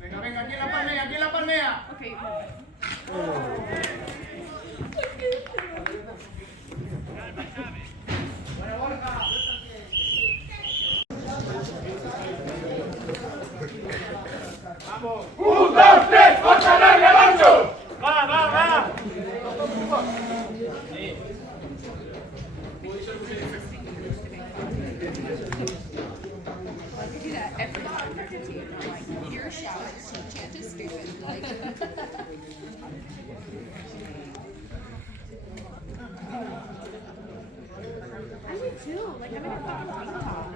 Venga, venga, aquí en la palmea, aquí en la palmea. Okay. Buena Borja. Vamos. 1, 2, 3, ¡otra vez, Levancho! Va, va, va. I would too. Like, I'm in a fucking tank top.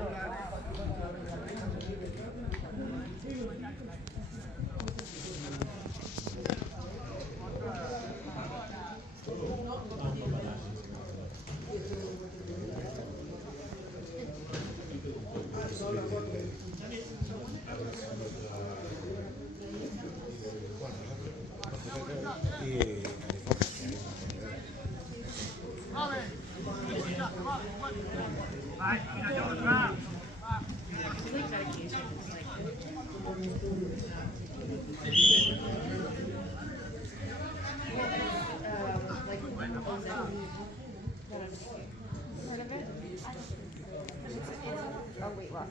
Oh, wait, what?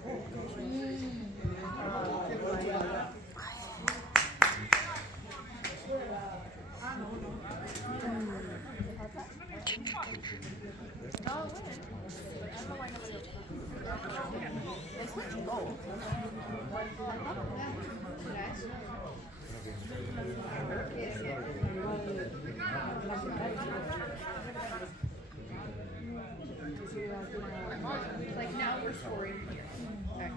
Like now we're scoring here. Okay.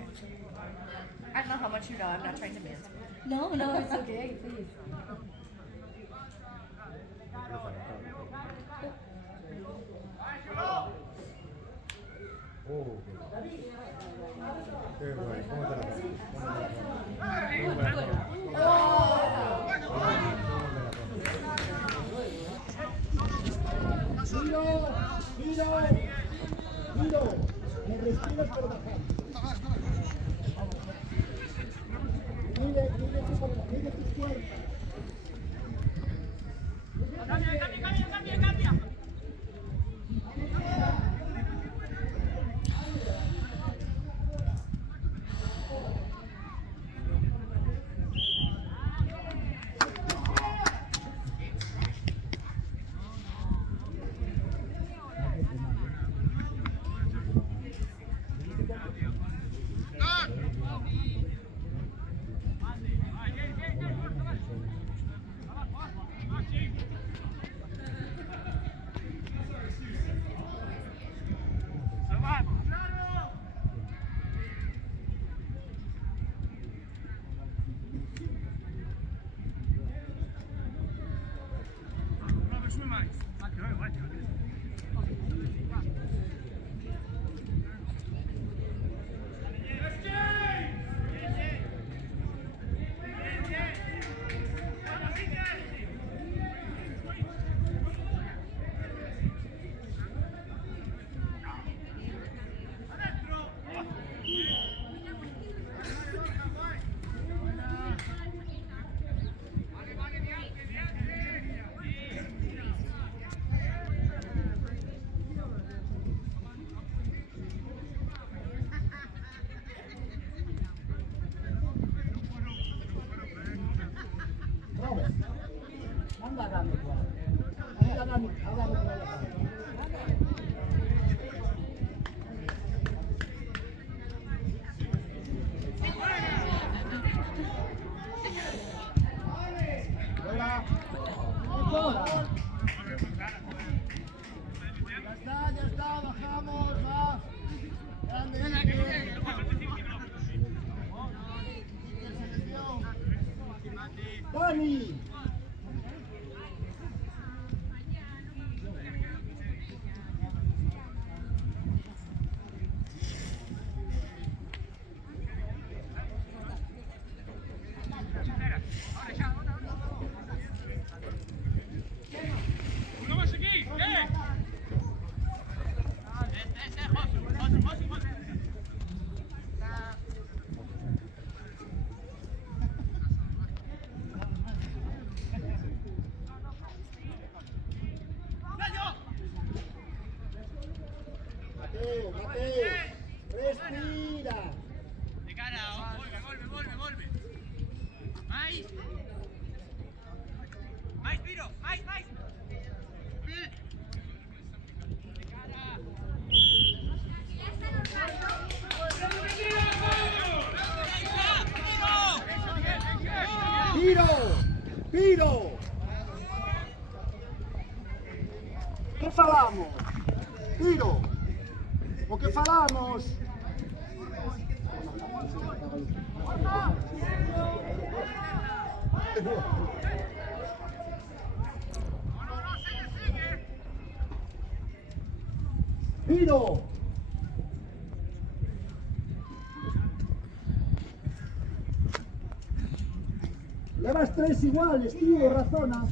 I don't know how much you know. I'm not trying to mansplain. No, no, it's okay, please. Dani. Mateo, Mateo, respira. De cara, volve. Mais. Mais, Piro, mais. Piro. Que falamos? Piro. O que falamos? Piro. Llevas 3 iguales, tío, razona.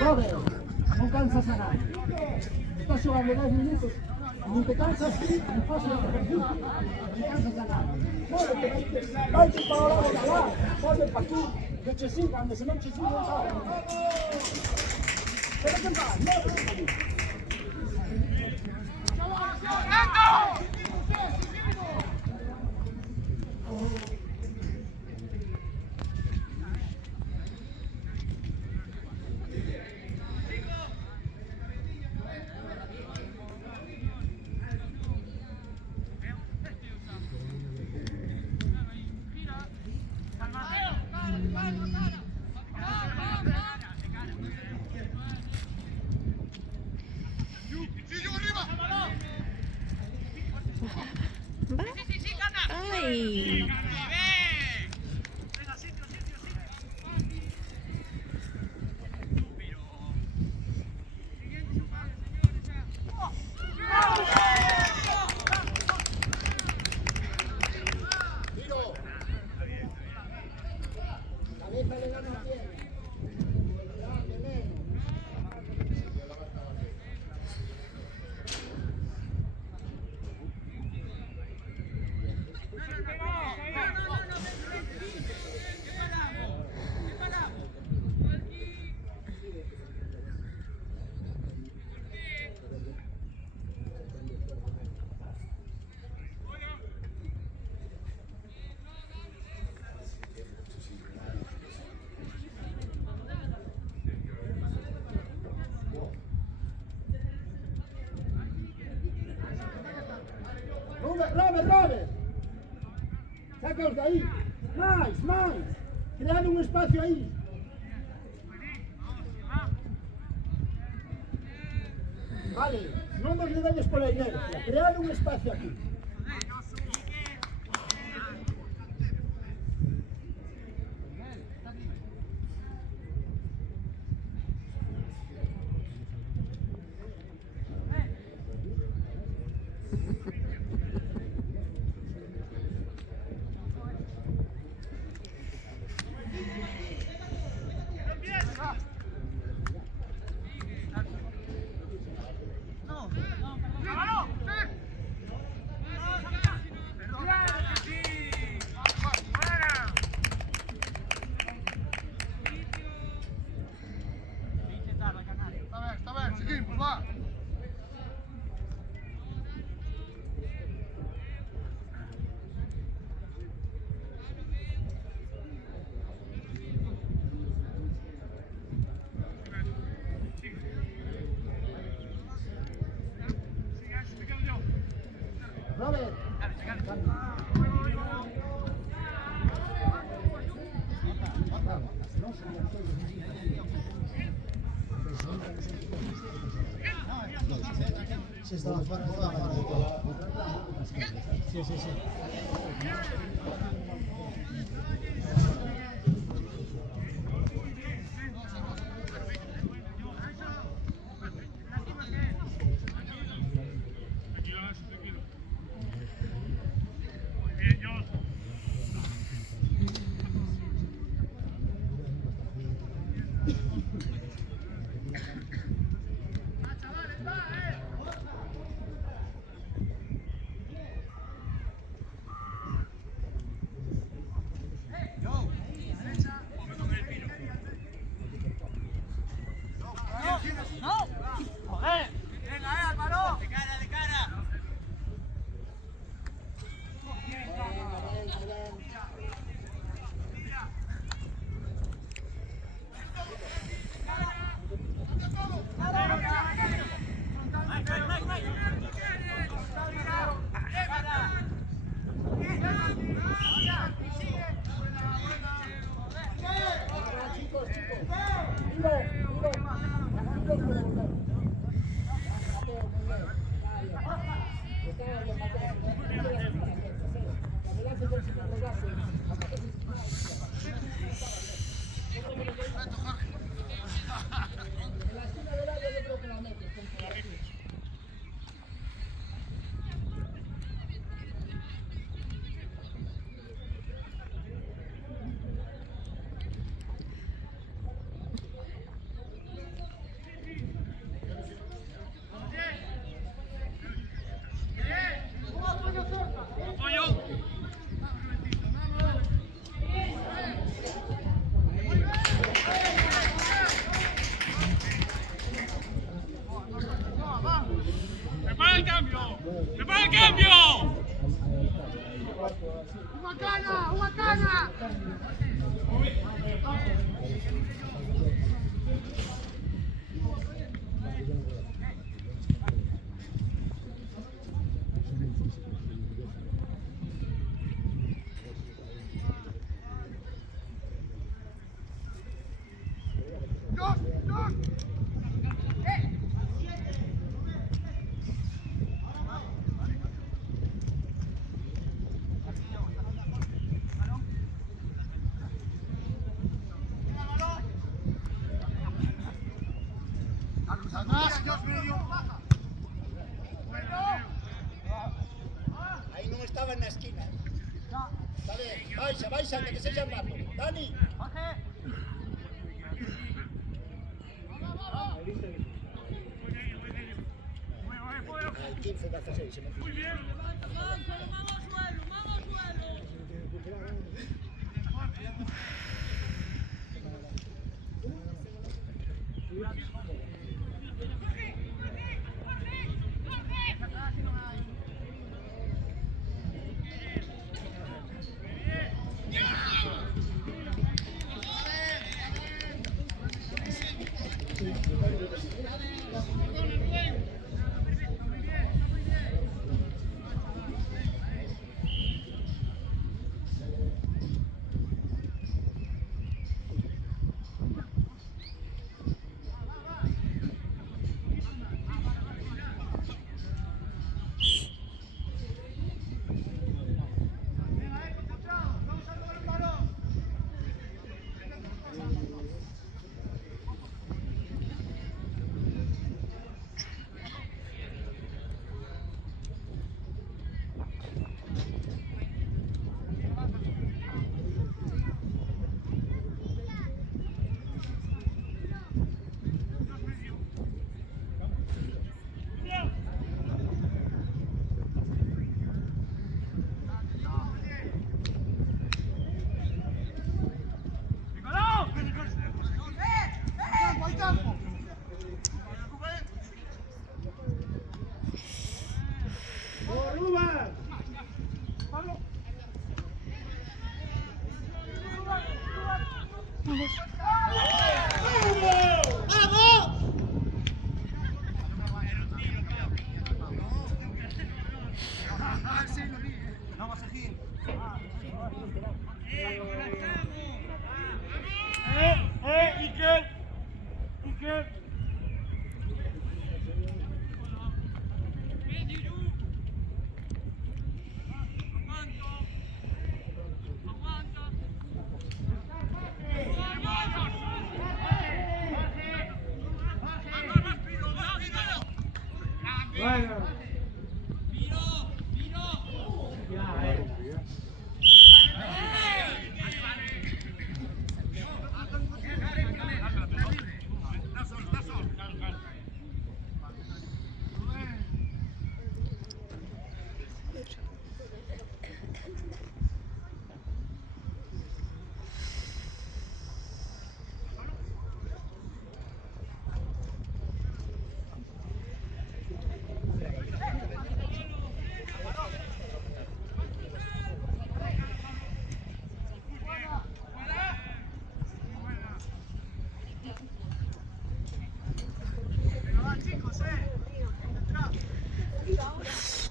Robert, non cansas a nadie. Estás xogando 10 minutos, non te cansas, non pasas o ejercicio, non cansas a nadie. Vai para o lado de lá, volve para aquí, que che sigan, se non che sigan, sabe. Pero que pasa, non te para aquí. Ay. Cabeza le gana a pie. Robert, sacaos de aí, máis, cread un espacio aí. Vale, non nos levedes pola inercia, cread un espacio aquí. Sí, estaba fuera. Sí, sí, sí. ¡Prepara el cambio! ¡Prepara el cambio! ¡Humacana! ¡Humacana! Ahí no estaba en la esquina. Vale, vais, que se llama. Dani. Al 15-16 se me fue.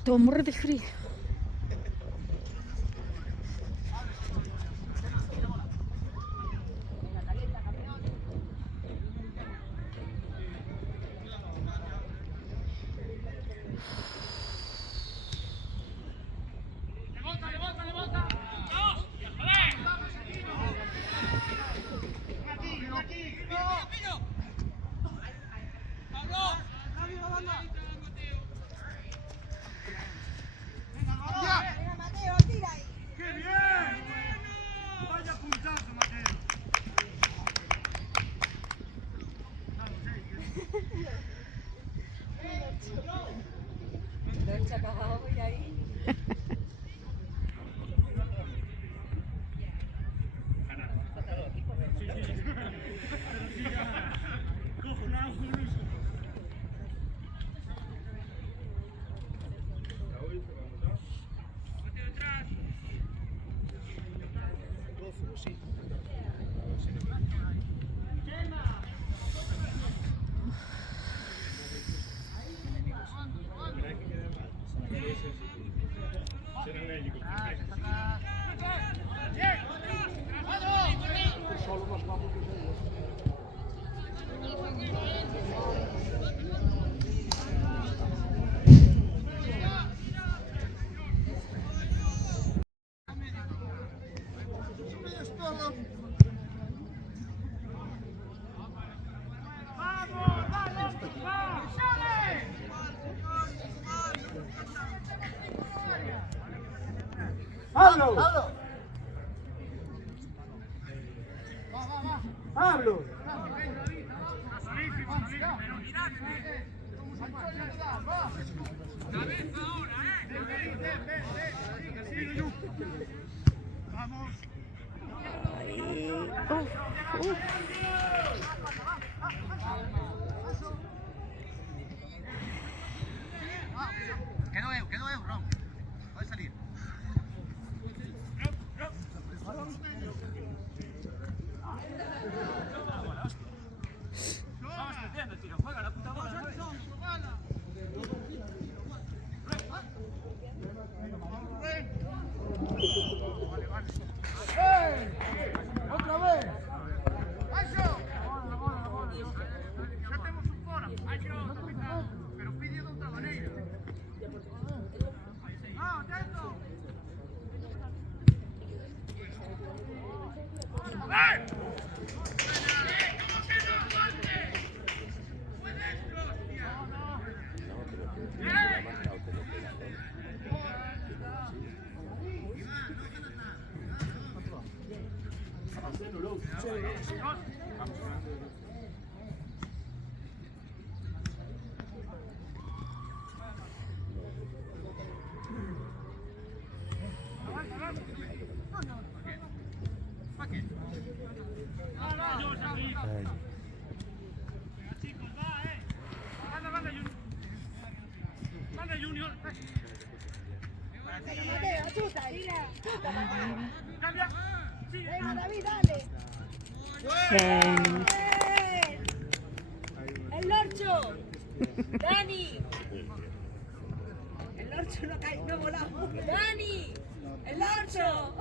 Devo morire di frío. ¡Pablo! ¡Pablo! Que no es, bro. Puede salir. ¡Otra vez! Pero pide de otra manera. Mateo, chuta, mira. Venga, David, dale. Bien. El Lorcho. Dani. El Lorcho no cae, no volamos. Dani. El Lorcho.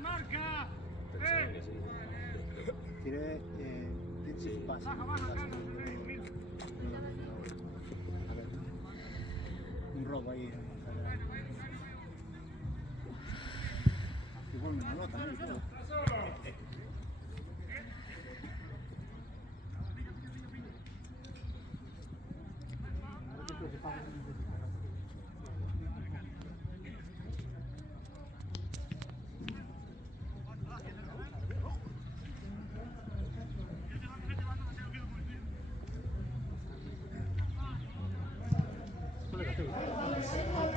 Marca. Tiré 10 pases. Un robo ahí. Igual me nota, ¿no? Vamos.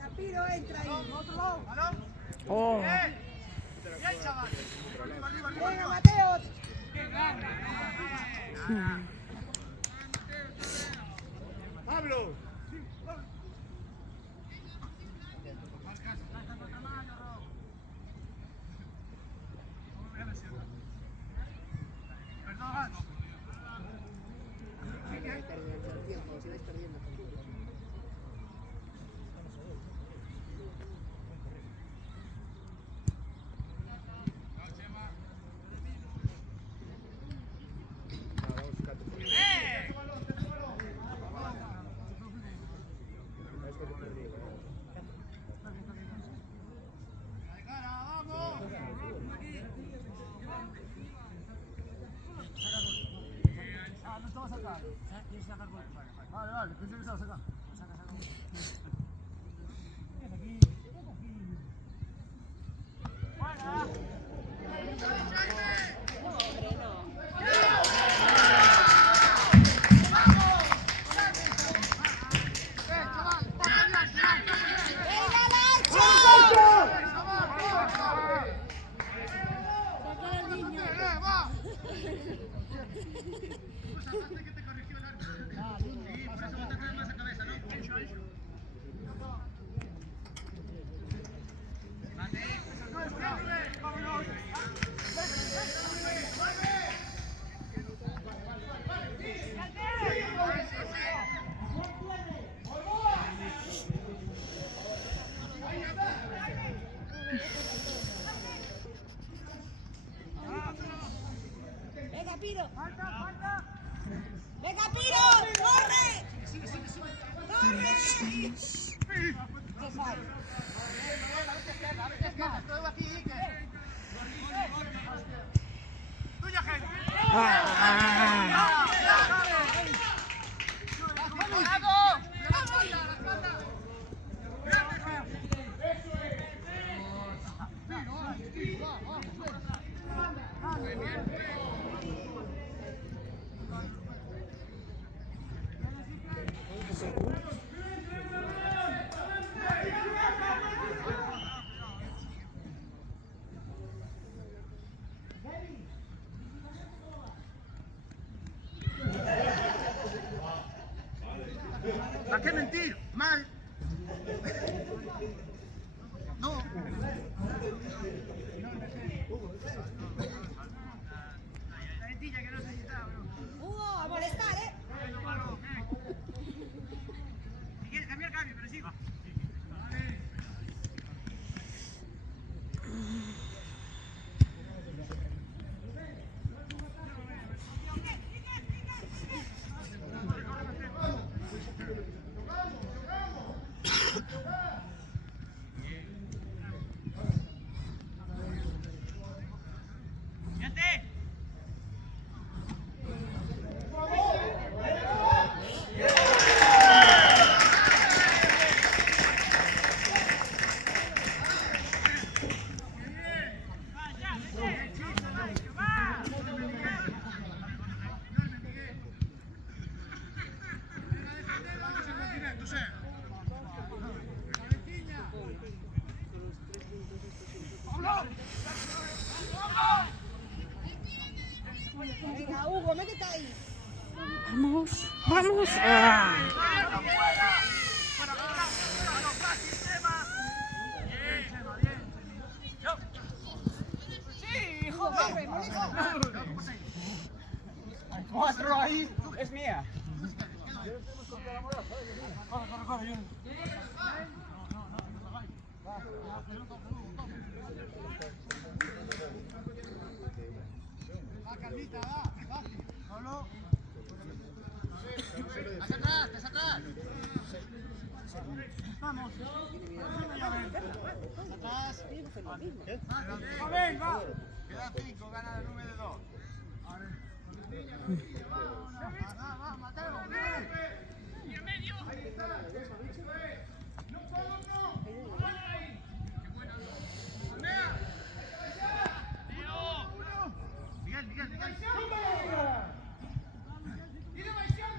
Capiro entra ahí. Oh. Bien, chaval. Venga, Mateo. Pablo. Vale, vale, pensé que se va a sacar. Venga, Piro. Venga, Piro. Corre. Corre. ¿Para qué mentir? Mal. No. La lentilla que no se necesitaba, bro. Hugo, a molestar, ¿eh? Si quieres cambiar, cambio, pero sí. ¡Fíjate! Venga, Hugo, métete ahí. Vamos, vamos. Ah. Hugo, corre, molesta. Cuatro ahí, es mía. Corre, corre, corre, Jun. Va, calmita, va. Solo. Hacia atrás, hacia atrás. Vamos. Atrás. Va, ven, va. Quedan 5, gana la nube de 2. Va, Mateo. Y en medio. Ahí está. No, no. Qué buena. Miguel. Miguel. ¡Tire, Maiciano!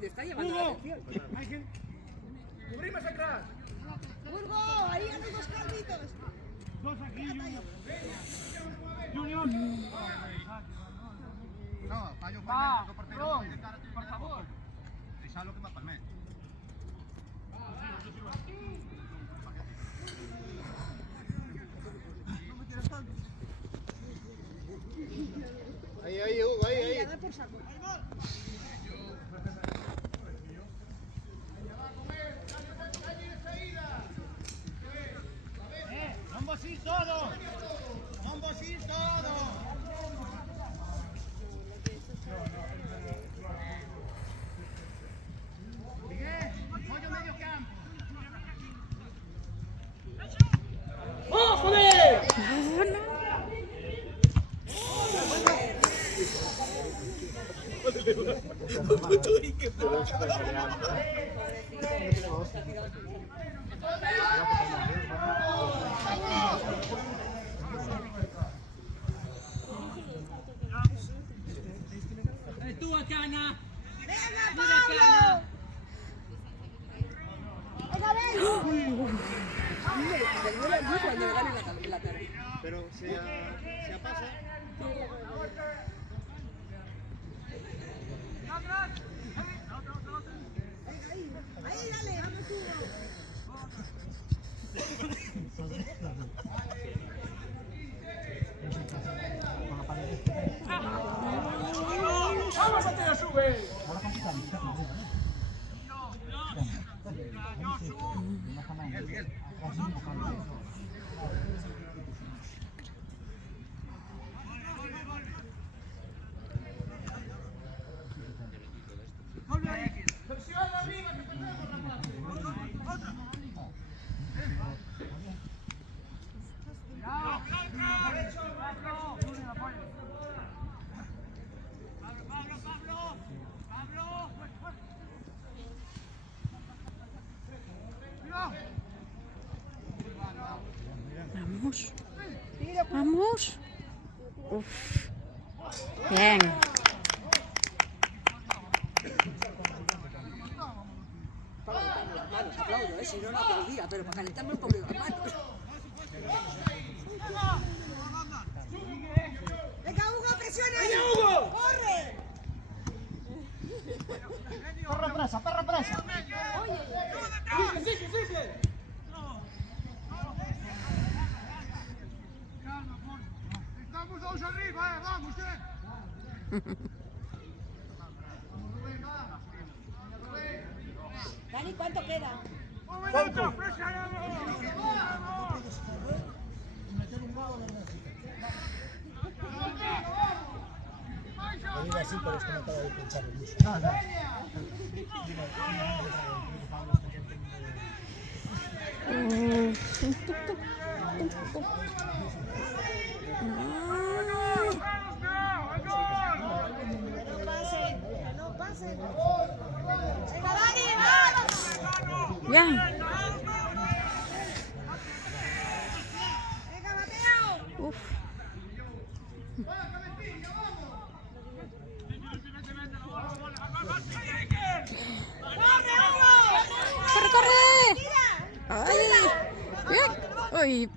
Te está llamando la atención. Cubrimos atrás. Burgo, ahí a los dos carritos. Dos aquí, Junior. No, fallo per per favor. Deixar-lo que m'ha permès. Ahí, Hugo, ahí. Da por saco. Vamos a ir todos. Vamos a ir todos. Miguel, pollo medio campo. ¡Oh, joder! ¡Tú, Acana! ¡Venga, Pablo! ¡Venga, ven! Me duele mucho cuando me gane la cara. Pero se pasa. Ahí, dale, vamos tú. ¡Vamos a te sube! Vamos. Vamos. Uf. Bien. Para calentarme las manos, aplaudo, si no, no aplaudía, pero para calentarme un poco las manos. ¡Venga, Hugo, presiona! ¡Venga, Hugo! ¡Corre! Perra presa. ¡Sigue! Estamos dos arriba, vamos, Dani, ¿cuánto queda? ¡Vamos! Digo así, pero es que no acabo de pensar en eso. No pasen. ¡Venga, Dani, vamos! Bien. ¡Venga, Mateo! Uf. ¡Corre, Hugo! ¡Corre, corre! ¡Tira! ¡Ay! ¡Bien! ¡Uy!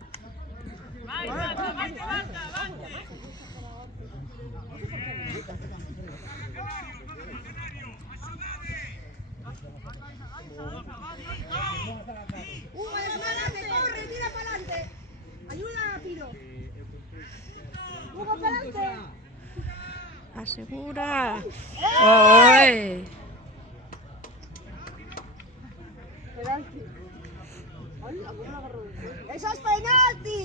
Hugo, adelante, corre, tira para adelante. Ayuda a Piro. Hugo, para adelante. Asegura. ¡Ay! Penalti. ¡Eso es penalti!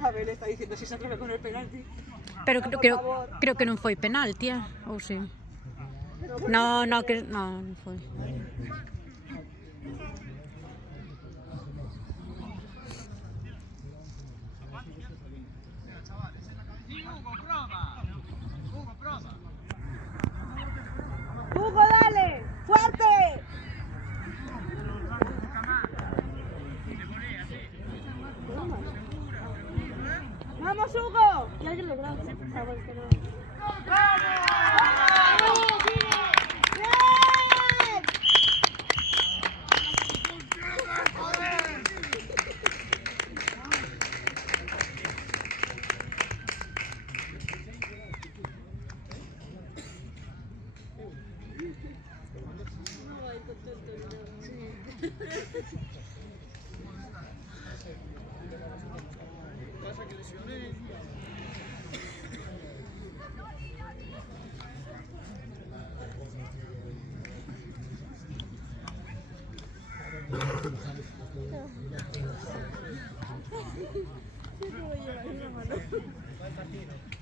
A ver, le está diciendo si se atreve con el penalti. Pero creo que non foi penal, tía. Ou sí? No, que non foi. Hugo, dale, fuerte. ¡Vamos, Hugo! Que alguien lo grabe, por favor, que no. ¡Vamos! ¡Bien!